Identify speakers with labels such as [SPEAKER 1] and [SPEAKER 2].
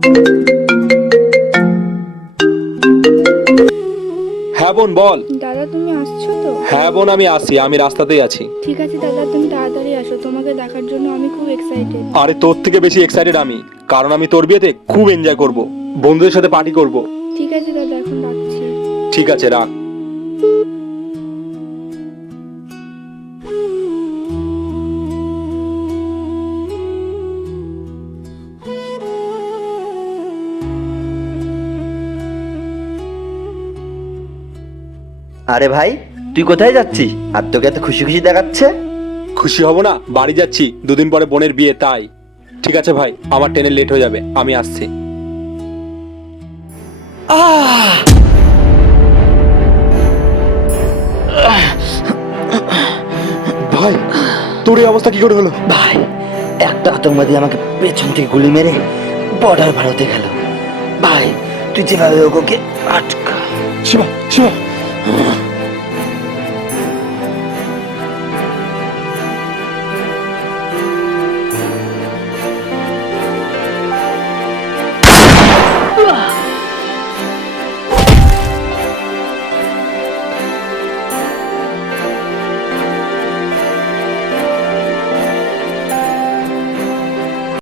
[SPEAKER 1] হ্যাঁ বোন বল।
[SPEAKER 2] দাদা তুমি আসছো তো?
[SPEAKER 1] হ্যাঁ বোন আমি আসি, আমি রাস্তাতেই আছি।
[SPEAKER 2] ঠিক আছে দাদা, তুমি তাড়াতাড়ি আসো, তোমাকে দেখার জন্য আমি খুব এক্সাইটেড।
[SPEAKER 1] আরে তোর থেকে বেশি এক্সাইটেড আমি, কারণ আমি তোর বিয়েতে খুব এনজয় করব, বন্ধুদের সাথে পার্টি করব।
[SPEAKER 2] ঠিক আছে দাদা, এখন রাখছি।
[SPEAKER 1] ঠিক আছে রাখ।
[SPEAKER 3] আরে ভাই, তুই কোথায় যাচ্ছিস? আর তোকে এত খুশি খুশি দেখাচ্ছে।
[SPEAKER 1] খুশি হব না? বাড়ি যাচ্ছি, দুদিন পরে বোনের বিয়ে তাই। ঠিক আছে ভাই, আমার ট্রেনে লেট হয়ে যাবে, আমি আসছি। ভাই তোর এই অবস্থা কি করে হলো?
[SPEAKER 3] ভাই, একটা আতঙ্কবাদী আমাকে পেছন থেকে গুলি মেরে বর্ডার ভারতে গেল। ভাই, তুই যেভাবে ওকে আটকা।
[SPEAKER 1] শিবা শিবা